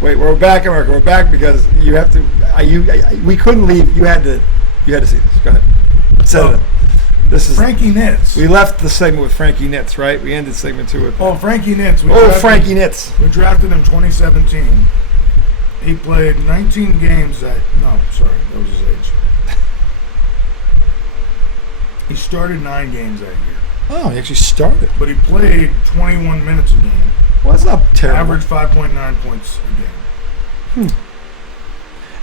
Wait. We're back, America. We're back because you have to. We couldn't leave. You had to see this. Go ahead. Set it up. This is Frankie Nitz. We left the segment with Frankie Nitz, right? We ended segment 2 with. Frankie Nitz. Frankie Nitz. We drafted him 2017. He played 19 games that was his age. He started 9 games that year. Oh, he actually started. But he played 21 minutes a game. Well, that's not terrible. Averaged 5.9 points a game.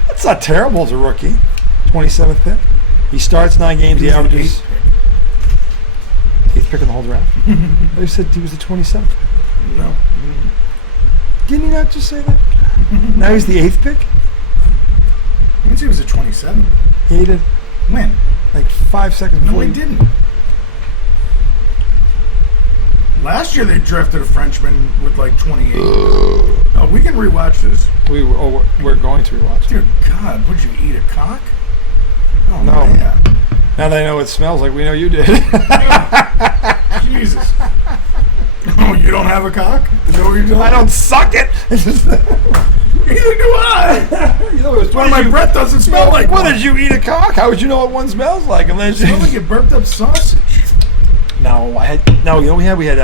That's not terrible as a rookie. 27th pick. He starts 9 games. He averages 8th pick in the whole draft. They said he was the 27th pick. No. Didn't he not just say that? Now he's the 8th pick? I didn't say he was a 27th. Yeah, he did. When? Like 5 seconds before. No, he didn't. Last year they drafted a Frenchman with like 28. Oh, we can rewatch this. We're going to rewatch. Dear God, would you eat a cock? Oh, no. Man. Now that I know what it smells like, we know you did. Jesus. Oh, you don't have a cock? Is that what you're doing? I don't suck it. Neither do I. You know, why my breath doesn't smell like what one. did you eat a cock? How would you know what one smells like? Unless it smells like you burped up sausage. No, you know what we had? We had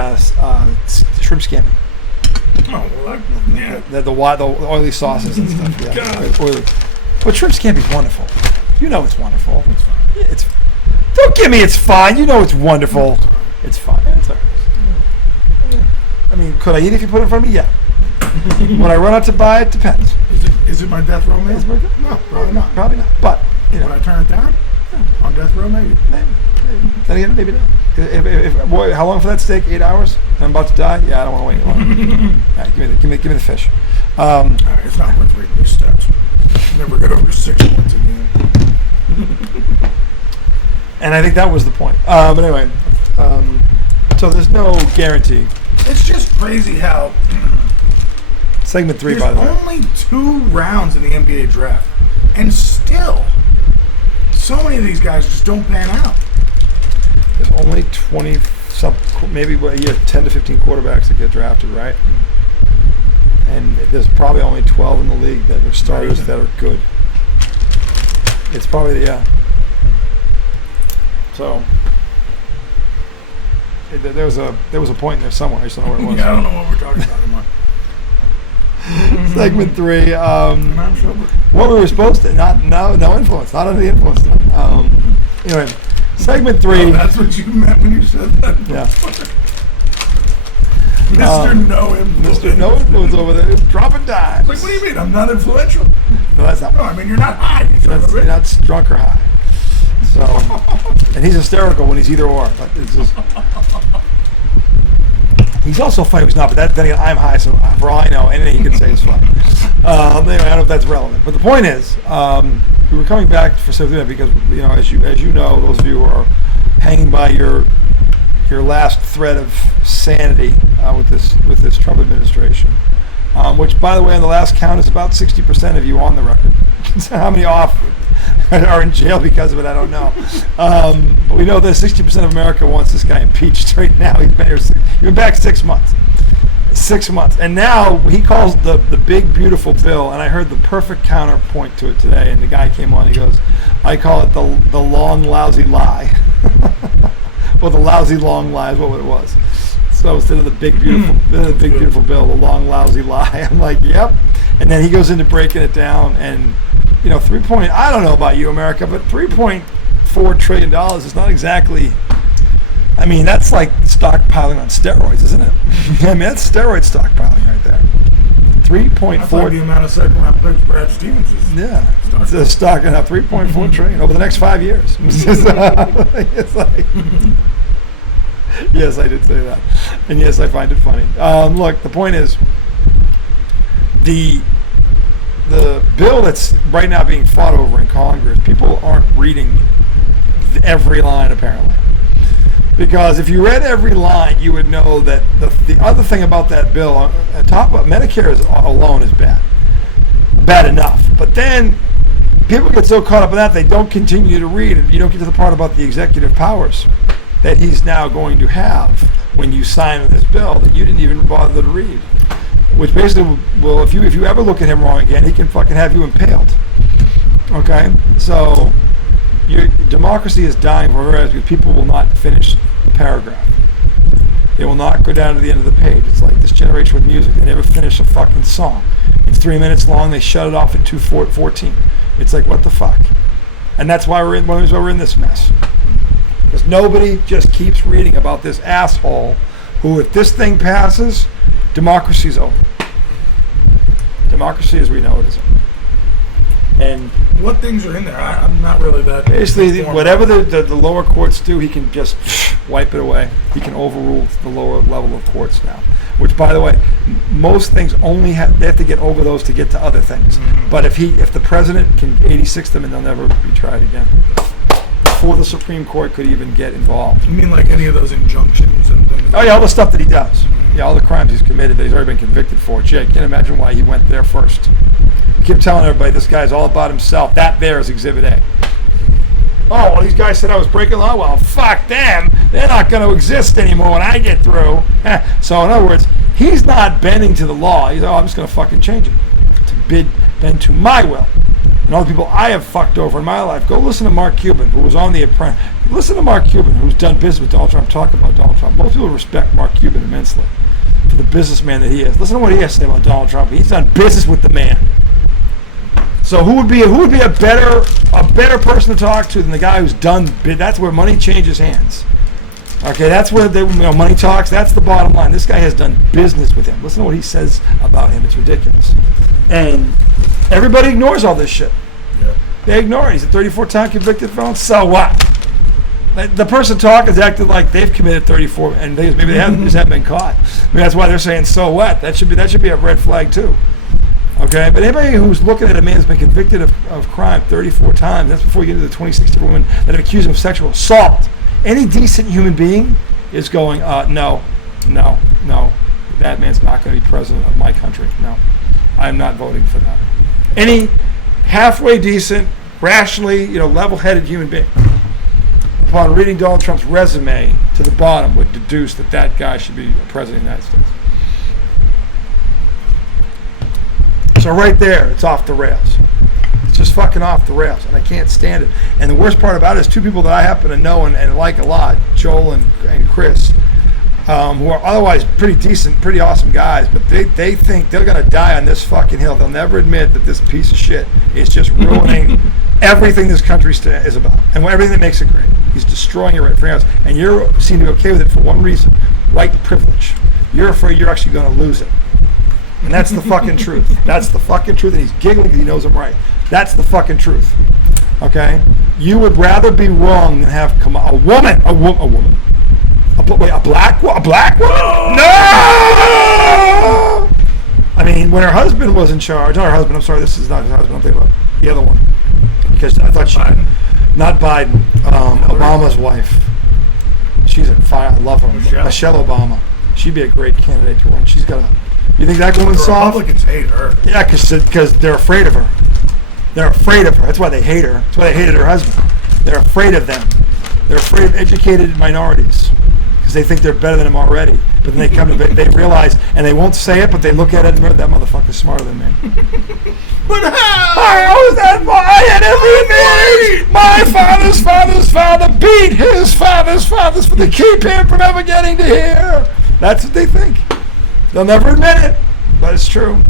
shrimp scampi. Oh, well, yeah. The oily sauces and stuff. Yeah, God. Oily. But shrimp scampi is wonderful. You know it's wonderful. It's fine. Yeah, don't give me it's fine. You know it's wonderful. It's fine. It's all right. I mean, could I eat it if you put it in front of me? Yeah. Would I run out to buy it? Depends. Is it my death row meal? No, probably not. Probably not. But, you know. Would I turn it down? Yeah. On death row, maybe. Then again, maybe not. Boy, how long for that steak? 8 hours? I'm about to die? Yeah, I don't want to wait long. All right, give me the fish. All right, it's not worth reading these stats. Never get over 6 points again. And I think that was the point. But anyway, so there's no guarantee. It's just crazy how segment 3, by the way. There's only 2 rounds in the NBA draft, and still, so many of these guys just don't pan out. There's only 20, maybe 10 to 15 quarterbacks that get drafted, right? And there's probably only 12 in the league that are starters that are good. It's probably So there was a point in there somewhere. I just don't know where it was. Yeah, I don't know what we're talking about anymore. Segment 3. I'm sober. What we were supposed to no influence, not under the influence. Anyway, segment 3. Oh, that's what you meant when you said that. Yeah. Mr. No Influence. Mr. No Influence over there is dropping dimes. Like, what do you mean? I'm not influential. No, that's not. No, I mean you're not high. You're not drunk or high. So, and he's hysterical when he's either or. But it's just. He's also funny when he's not, but then again, I'm high, so for all I know, anything he can say is funny. Anyway, I don't know if that's relevant. But the point is, we were coming back for something because, as you know, those of you who are hanging by your last thread of sanity with this Trump administration, which, by the way, on the last count is about 60% of you on the record. How many off are in jail because of it, I don't know. But we know that 60% of America wants this guy impeached right now. He's been back 6 months. 6 months. And now he calls the big, beautiful bill, and I heard the perfect counterpoint to it today, and the guy came on, he goes, I call it the long, lousy lie. Well, the lousy, long lie is what it was. So instead of the big, beautiful bill, the long, lousy lie, I'm like, yep. And then he goes into breaking it down, and I don't know about you, America, but $3.4 trillion is not exactly, I mean, that's like stockpiling on steroids, isn't it? I mean, that's steroid stockpiling right there. 3.4. That's like the amount of second round picks Brad Stevens is. Yeah. It's stocking up 3.4 trillion over the next 5 years. It's like, yes, I did say that. And yes, I find it funny. Look, the point is, the bill that's right now being fought over in Congress, people aren't reading every line apparently. Because if you read every line, you would know that the other thing about that bill, on top of Medicare alone is bad enough. But then people get so caught up in that they don't continue to read, and you don't get to the part about the executive powers that he's now going to have when you sign this bill that you didn't even bother to read. which basically will, if you ever look at him wrong again, he can fucking have you impaled. Okay, so your democracy is dying forever because people will not finish the paragraph. They will not go down to the end of the page. It's like this generation with music. They never finish a fucking song. It's 3 minutes long. They shut it off at 2:14. It's like, what the fuck? And that's why one of the reasons why we're in this mess. Because nobody just keeps reading about this asshole who, if this thing passes, democracy's over. Democracy as we know it is over. And what things are in there? I'm not really that. Basically, whatever the lower courts do, he can just wipe it away. He can overrule the lower level of courts now. Which, by the way, most things only they have to get over those to get to other things. Mm-hmm. But if the president can 86 them, and they'll never be tried again before the Supreme Court could even get involved. You mean like any of those injunctions and things? Oh yeah, all the stuff that he does. Mm-hmm. Yeah, all the crimes he's committed that he's already been convicted for. Jay, can't imagine why he went there first. Keep telling everybody this guy's all about himself. That there is Exhibit A. Oh, well, these guys said I was breaking law. Well, fuck them. They're not going to exist anymore when I get through. So, in other words, he's not bending to the law. He's, I'm just going to fucking change it to bend to my will. And all the people I have fucked over in my life. Go listen to Mark Cuban, who was on The Apprentice. Listen to Mark Cuban, who's done business with Donald Trump, talk about Donald Trump. Most people respect Mark Cuban immensely for the businessman that he is. Listen to what he has to say about Donald Trump. He's done business with the man. So who would be a better person to talk to than the guy who's done? That's where money changes hands. Okay, that's where money talks. That's the bottom line. This guy has done business with him. Listen to what he says about him. It's ridiculous, and everybody ignores all this shit. Yeah. They ignore it. He's a 34-time convicted felon. So what? The person talking is acting like they've committed 34, and maybe they haven't just haven't been caught. Maybe that's why they're saying so what. That should be a red flag too. Okay, but anybody who's looking at a man who's been convicted of crime 34 times, that's before you get into the 26 women that have accused him of sexual assault. Any decent human being is going, no, that man's not going to be president of my country. No, I'm not voting for that. Any halfway decent, rationally, level-headed human being, upon reading Donald Trump's resume to the bottom, would deduce that guy should be president of the United States. So right there, it's off the rails. It's just fucking off the rails, and I can't stand it. And the worst part about it is two people that I happen to know and like a lot, Joel and Chris, who are otherwise pretty decent, pretty awesome guys, but they think they're going to die on this fucking hill. They'll never admit that this piece of shit is just ruining everything this country is about, and everything that makes it great. He's destroying it right for us, and you seem to be okay with it for one reason: white privilege. You're afraid you're actually going to lose it. And that's the fucking truth. That's the fucking truth. And he's giggling because he knows I'm right. That's the fucking truth. Okay? You would rather be wrong than have a woman. A black woman? No! I mean, when her husband was in charge, not her husband, I'm sorry, this is not her husband, I'm thinking about the other one. Because I thought not Biden, Obama's wife. She's a fire. I love her. Michelle Obama. She'd be a great candidate to run. She's got a. You think that woman's soft? Republicans hate her. Yeah, because they're afraid of her. They're afraid of her. That's why they hate her. That's why they hated her husband. They're afraid of them. They're afraid of educated minorities because they think they're better than them already. But then they come to they realize, and they won't say it, but they look at it and that motherfucker's smarter than me. But how is that? I had every my father's father beat his father's fathers to keep him from ever getting to here. That's what they think. They'll never admit it, but it's true.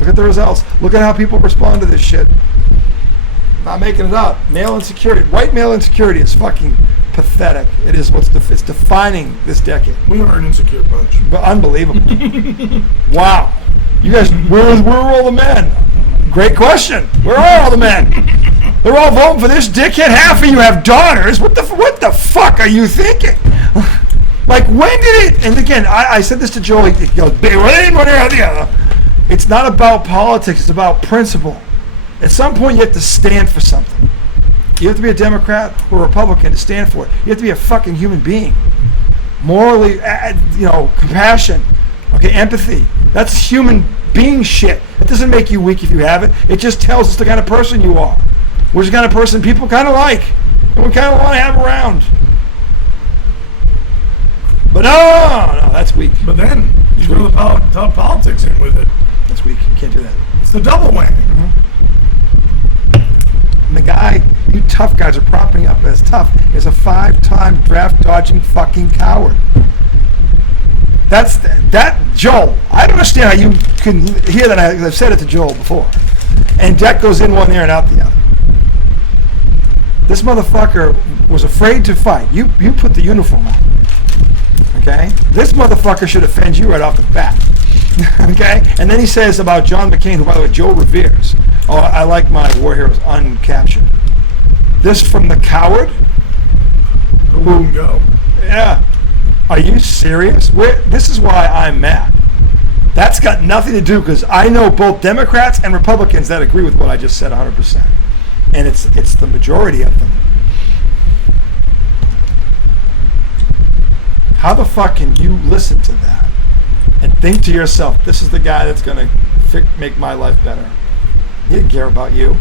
Look at the results. Look at how people respond to this shit. Not making it up. Male insecurity. White male insecurity is fucking pathetic. It is it's defining this decade. We are an insecure bunch. But unbelievable. Wow. You guys, where are all the men? Great question. Where are all the men? They're all voting for this dickhead. Half of you have daughters. What the fuck are you thinking? Like, when did it... And again, I said this to Joel. He goes, it's not about politics. It's about principle. At some point, you have to stand for something. You have to be a Democrat or a Republican to stand for it. You have to be a fucking human being. Morally, compassion. Okay, empathy. That's human being shit. It doesn't make you weak if you have it. It just tells us the kind of person you are. Which is the kind of person people kind of like. And we kind of want to have around. But no, that's weak. But then You throw the politics in with it. That's weak. You can't do that. It's the double whammy. And the guy you tough guys are propping up as tough is a 5-time draft dodging fucking coward. That Joel. I don't understand how you can hear that. I've said it to Joel before. And Deck goes in one ear and out the other. This motherfucker was afraid to fight. You put the uniform on. Okay? This motherfucker should offend you right off the bat. Okay? And then he says about John McCain, who, by the way, Joe reveres. Oh, I like my war heroes uncaptured. This from the coward? Who wouldn't go? Yeah. Are you serious? This is why I'm mad. That's got nothing to do, because I know both Democrats and Republicans that agree with what I just said 100%. And it's the majority of them. How the fuck can you listen to that and think to yourself, this is the guy that's going to make my life better? He didn't care about you.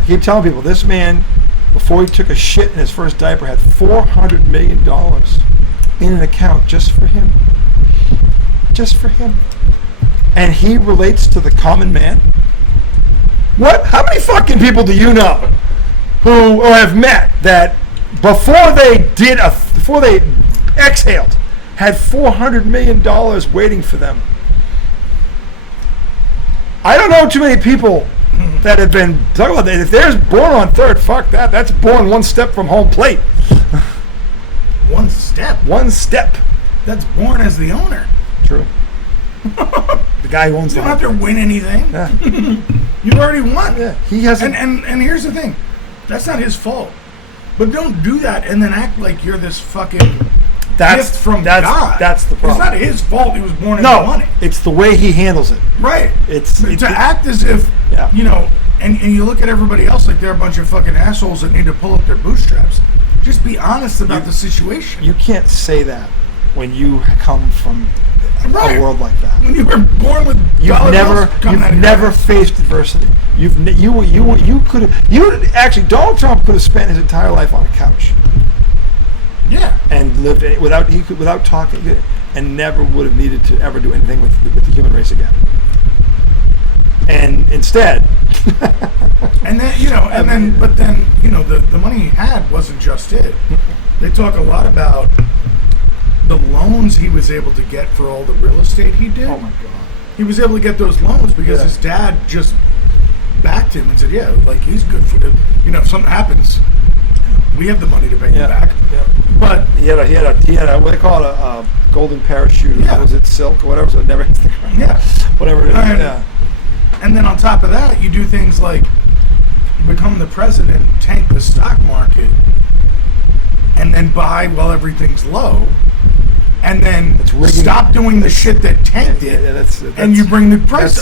I keep telling people, this man, before he took a shit in his first diaper, had $400 million in an account just for him. Just for him. And he relates to the common man. What? How many fucking people do you know who or have met that before they exhaled had $400 million waiting for them? I don't know too many people that have been talking about that. If there's born on third, fuck that. That's born one step from home plate. One step? One step. That's born as the owner. True. The guy who owns you the don't have to win anything. Yeah. You already won. Yeah. He hasn't. And here's the thing. That's not his fault. But don't do that and then act like you're this fucking gift from God. That's the problem. It's not his fault he was born into money. It's the way he handles it. Right. It's to act as if, you know, and you look at everybody else like they're a bunch of fucking assholes that need to pull up their bootstraps. Just be honest about the situation. You can't say that when you come from a world like that. When you were born with you've never faced adversity. You actually Donald Trump could have spent his entire life on a couch. Yeah. And lived without talking, and never would have needed to ever do anything with the human race again. And instead, and then but then the money he had wasn't just it. They talk a lot about the loans he was able to get for all the real estate he did. Oh my God. He was able to get those loans because his dad just backed him and said, yeah, like he's good for it. You know, if something happens, we have the money to pay you back. Yeah. But he had a what they call it, a golden parachute. Yeah. Was it silk or whatever? So it never hits the ground. Yeah. Whatever it is. And then on top of that, you do things like become the president, tank the stock market, and then buy while everything's low. And then stop doing the shit that tanked it, and you bring the price.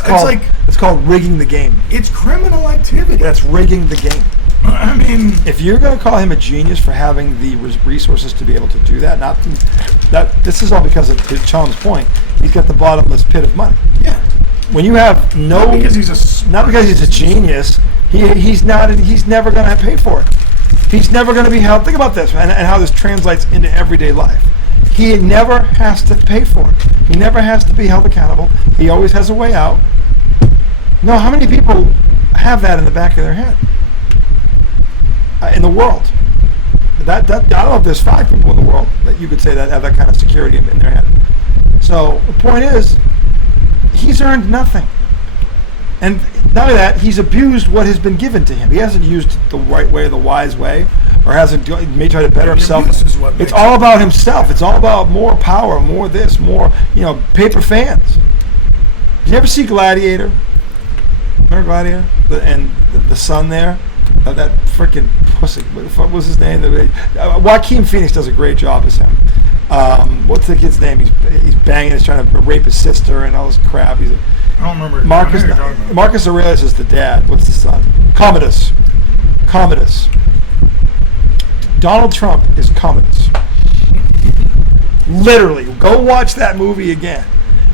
It's called rigging the game. It's criminal activity. That's rigging the game. I mean, if you're going to call him a genius for having the resources to be able to do that, this is all because of Chom's point. He's got the bottomless pit of money. Yeah. When you have not because he's a genius, he's never going to pay for it. He's never going to be held. Think about this and how this translates into everyday life. He never has to pay for it. He never has to be held accountable. He always has a way out. No, how many people have that in the back of their head? In the world. I don't know if there's 5 people in the world that you could say that have that kind of security in their head. So the point is, he's earned nothing. And not only that, he's abused what has been given to him. He hasn't used it the right way, the wise way, or may try to better himself. It's all about himself. It's all about more power, more this, more, paper fans. Did you ever see Gladiator? Remember Gladiator? And the son there? That freaking pussy. What was his name? Joaquin Phoenix does a great job as him. What's the kid's name? He's banging. He's trying to rape his sister and all this crap. I don't remember. Marcus Aurelius is the dad. What's the son? Commodus. Donald Trump is Commodus. Literally. Go watch that movie again.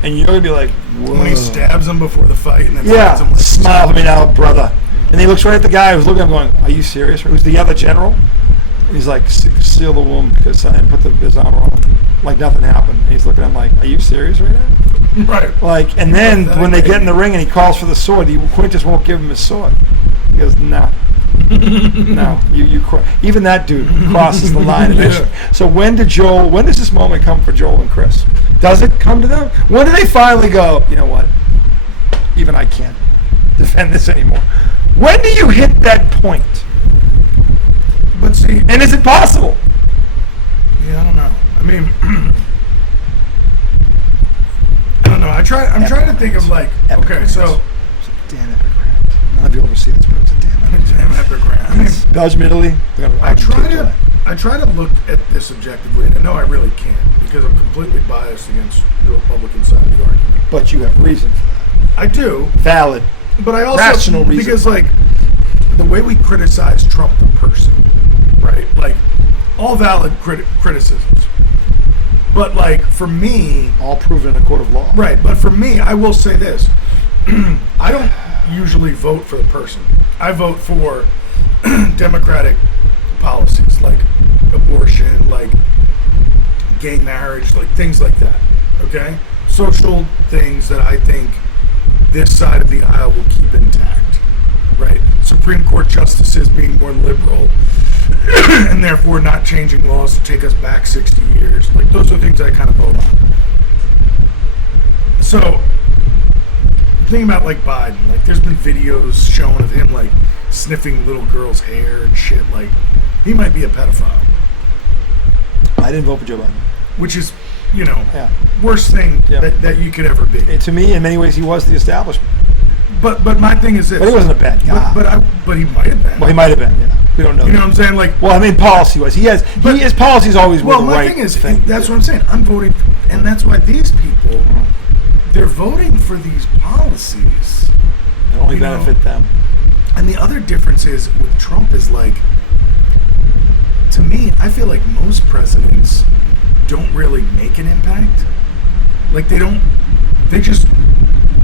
And you're going to be like, whoa. When he stabs him before the fight. And then him smile at me now, brother. And he looks right at the guy who's looking at him going, are you serious? Who's the other general? And he's like, seal the wound and put his armor on. like nothing happened. And he's looking at him like, are you serious right now? Right. Like, and then when they get in the ring and he calls for the sword, Quintus won't give him his sword. He goes, no. No, even that dude crosses the line eventually. So when does this moment come for Joel and Chris? Does it come to them? When do they finally go, you know what? Even I can't defend this anymore. When do you hit that point? But see, and is it possible? Yeah, I don't know. I mean, I don't know. I'm trying to think of like, okay, so. Damn epigram. None of you ever see this, but it's a damn epigram. I mean, Belgium, Italy. I try to look at this objectively, and I know I really can't because I'm completely biased against the Republican side of the argument. But you have reason for that. I do. Valid. But I also rational reason. Because like the way we criticize Trump the person, right? Like all valid criticisms. But like for me, all proven in a court of law. Right, but for me, I will say this. I don't usually vote for the person. I vote for democratic policies like abortion, like gay marriage, like things like that. Okay? Social things that I think this side of the aisle will keep intact. Right? Supreme Court justices being more liberal and therefore not changing laws to take us back 60 years. Like those are things I kind of vote on. So thinking about like Biden, like there's been videos shown of him like sniffing little girls' hair and shit. Like he might be a pedophile. I didn't vote for Joe Biden, which is, you know, worst thing that you could ever be. To me, in many ways, he was the establishment. But my thing is this. But he wasn't a bad guy. But he might have been. Well, he might have been. Yeah, we don't know. You know what I'm saying? Like, well, I mean, policy-wise, his policies always were the right thing. My thing is, that's what I'm saying. I'm voting, and that's why these people. They're voting for these policies that only benefit them. And the other difference is with Trump is like, to me, I feel like most presidents don't really make an impact. Like they just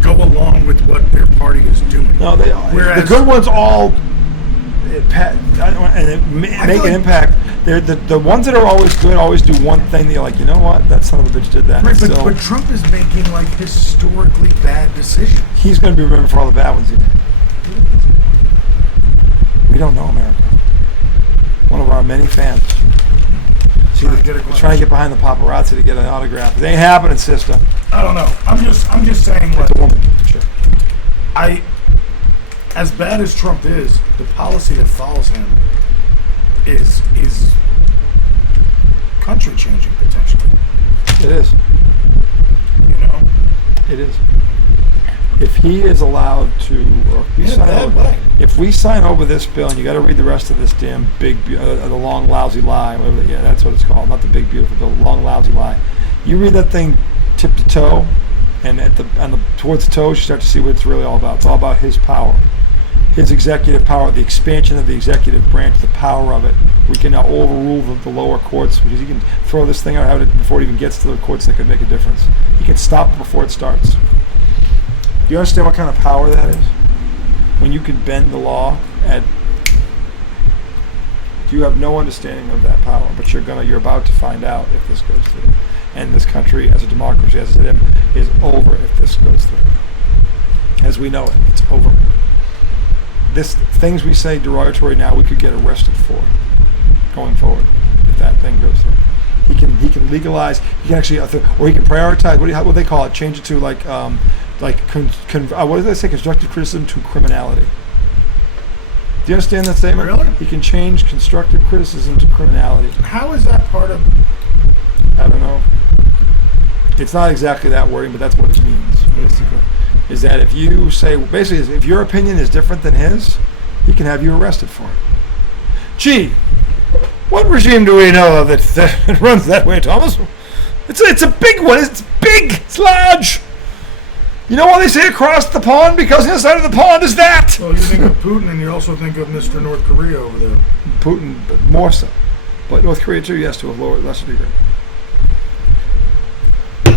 go along with what their party is doing. No, they are. Whereas the good ones all make an impact. They're the ones that are always good always do one thing that you're like, you know what, that son of a bitch did that. Right, but Trump is making like historically bad decisions. He's going to be remembered for all the bad ones he made. We don't know America. One of our many fans. Trying to get behind the paparazzi to get an autograph. It ain't happening, sister. I don't know. I'm just saying. It's a woman. Sure. As bad as Trump is, the policy that follows him is country changing potentially. It is. You know? It is. If he is allowed to, or if we sign over this bill, and you got to read the rest of this damn the long lousy lie, that's what it's called, not the big beautiful bill, the long lousy lie. You read that thing tip to toe, and towards the toes, you start to see what it's really all about. It's all about his power, his executive power, the expansion of the executive branch, the power of it. We can now overrule the lower courts because he can throw this thing out, have it before it even gets to the courts that could make a difference. He can stop it before it starts. Do you understand what kind of power that is? When you can bend the law you have no understanding of that power, but you're about to find out if this goes through. And this country, as a democracy, as it is over if this goes through. As we know it, it's over. Things we say derogatory now, we could get arrested for going forward if that thing goes through. He can legalize. He can actually, or he can prioritize. What do they call it? Change it to what do they say? Constructive criticism to criminality. Do you understand that statement? Really? He can change constructive criticism to criminality. How is that part of? I don't know. It's not exactly that wording, but that's what it means. Basically, is that if you say basically if your opinion is different than his, he can have you arrested for it. Gee, what regime do we know of that runs that way, Thomas? It's a big one. It's big. It's large. You know why they say across the pond? Because the other side of the pond is that. Well, you think of Putin, and you also think of Mr. North Korea over there. Putin, but more so. But North Korea too, yes, to a lesser degree.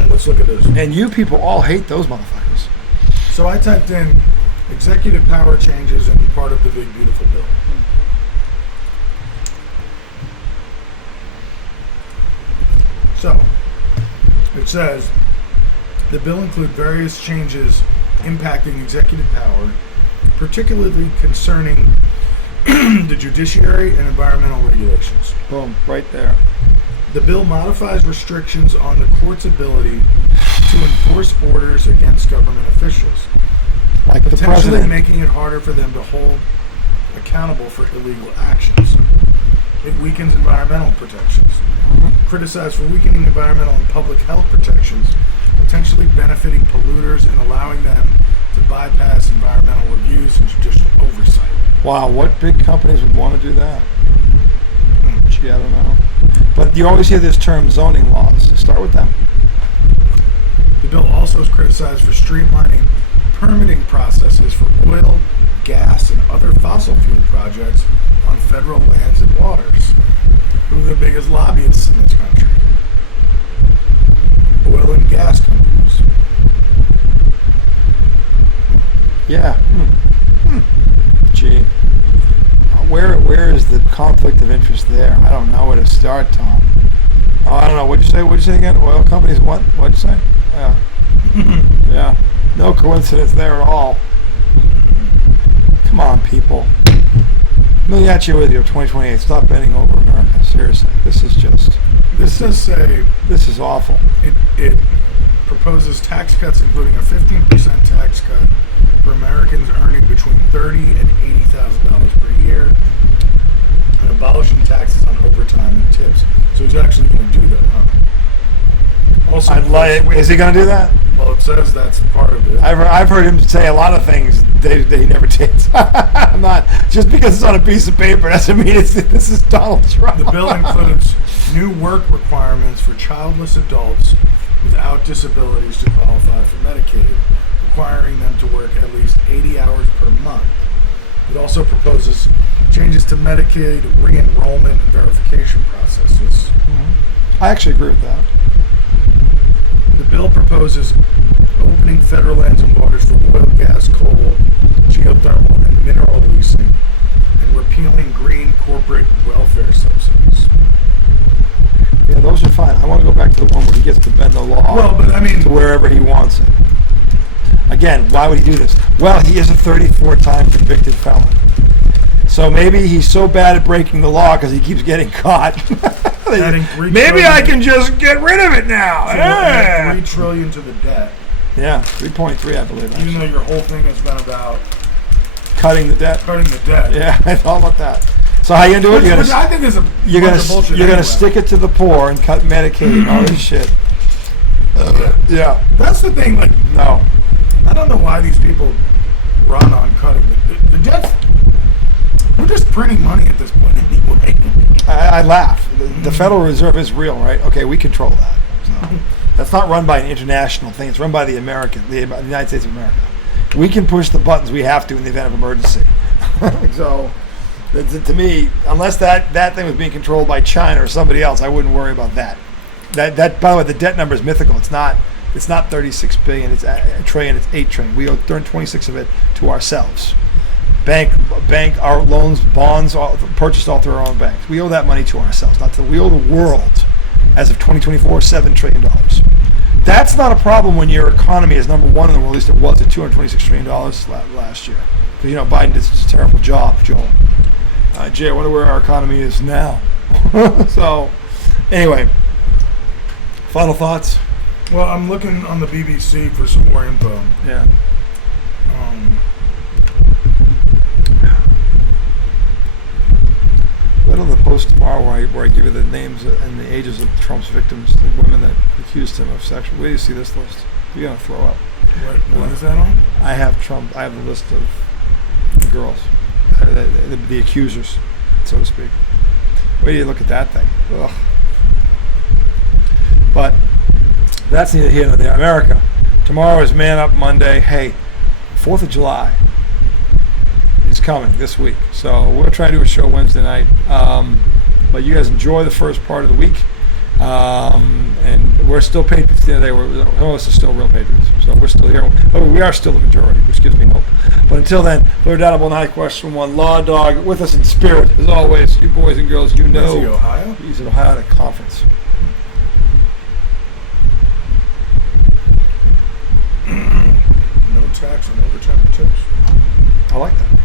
Let's look at this. And you people all hate those motherfuckers. So I typed in executive power changes and part of the big beautiful bill. So It says the bill includes various changes impacting executive power, particularly concerning the judiciary and environmental regulations. Boom, right there. The bill modifies restrictions on the court's ability to enforce orders against government officials, Like the potentially president. making it harder for them to hold accountable for illegal actions. It weakens environmental protections. Criticized for weakening environmental and public health protections, potentially benefiting polluters and allowing them to bypass environmental reviews and judicial oversight. Wow, what big companies would want to do that? Gee, I don't know. But you always hear this term zoning laws. Start with them. The bill also is criticized for streamlining permitting processes for oil, gas, and other fossil fuel projects on federal lands and waters. Who are the biggest lobbyists in this country? Oil and gas companies. Yeah. Gee. Where is the conflict of interest there? I don't know where to start, Tom. Oh, I don't know. What'd you say? What'd you say again? Oil companies what? What'd you say? Yeah. Yeah. No coincidence there at all. Come on, people. Miliaccio with you, 2028. Stop bending over America. Seriously. This is just... This does say This is awful. it proposes tax cuts, including a 15% tax cut for Americans earning between $30,000 and $80,000 per year, and abolishing taxes on overtime and tips. So he's actually going to do that, huh? Also, Is he going to do that? well, it says that's part of it. I've heard him say a lot of things that he never takes. I'm not, just because it's on a piece of paper doesn't mean this is Donald Trump. The bill includes new work requirements for childless adults without disabilities to qualify for Medicaid, requiring them to work at least 80 hours per month. It also proposes changes to Medicaid re-enrollment and verification processes. I actually agree with that. The bill proposes opening federal lands and waters for oil, gas, coal, geothermal, and mineral leasing, and repealing green corporate welfare subsidies. Yeah, those are fine. I want to go back to the one where he gets to bend the law Well, but I mean, to wherever he wants it. Again, why would he do this? Well, he is a 34-time convicted felon. So maybe he's so bad at breaking the law because he keeps getting caught. adding $3 Maybe I trillion can just get rid of it now. So Yeah. $3 trillion to the debt. Yeah, 3.3, I believe. Even though your whole thing has been about Cutting the debt. cutting the debt. Yeah, I thought about that. So how you gonna do it? Which I think is a You're bunch of bullshit gonna anyway. stick it to the poor and cut Medicaid and all this shit. Yeah. That's the thing. Like, No. I don't know why these people run on cutting the debt. We're just printing money at this point anyway. I laugh. The Federal Reserve is real, right? Okay, we control that. So that's not run by an international thing. It's run by the United States of America. We can push the buttons we have to in the event of emergency. So, to me, unless that thing was being controlled by China or somebody else, I wouldn't worry about that. That by the way, the debt number is mythical. It's not 36 billion. It's a trillion. It's 8 trillion. We owe 26 of it to ourselves. Bank, our loans, bonds, purchased all through our own banks. We owe that money to ourselves, not to. We owe the world, as of 2024, $7 trillion. That's not a problem when your economy is number one in the world. At least it was at $226 trillion last year. Because Biden did such a terrible job, Joel. Jay, I wonder where our economy is now. So, anyway, final thoughts. Well, I'm looking on the BBC for some more info. Yeah. Put on the Post tomorrow where I give you the names and the ages of Trump's victims, the women that accused him of sexual. Where do you see this list? You're gonna throw up. What is that on? I have Trump. I have the list of the girls, the accusers, so to speak. Where do you look at that thing? Ugh. But that's neither here nor there. America. Tomorrow is Man Up Monday. Hey, 4th of July is coming this week. So we'll try to do a show Wednesday night. But you guys enjoy the first part of the week. And we're still patriots at the end of the day. Some of us are still real patriots. So we're still here. But we are still the majority, which gives me hope. But until then, Lord Downable Night Question 1, Law Dog, with us in spirit, as always, you boys and girls, you know. Is he Ohio? He's in Ohio at a conference. satisfaction, overtime tips. I like that.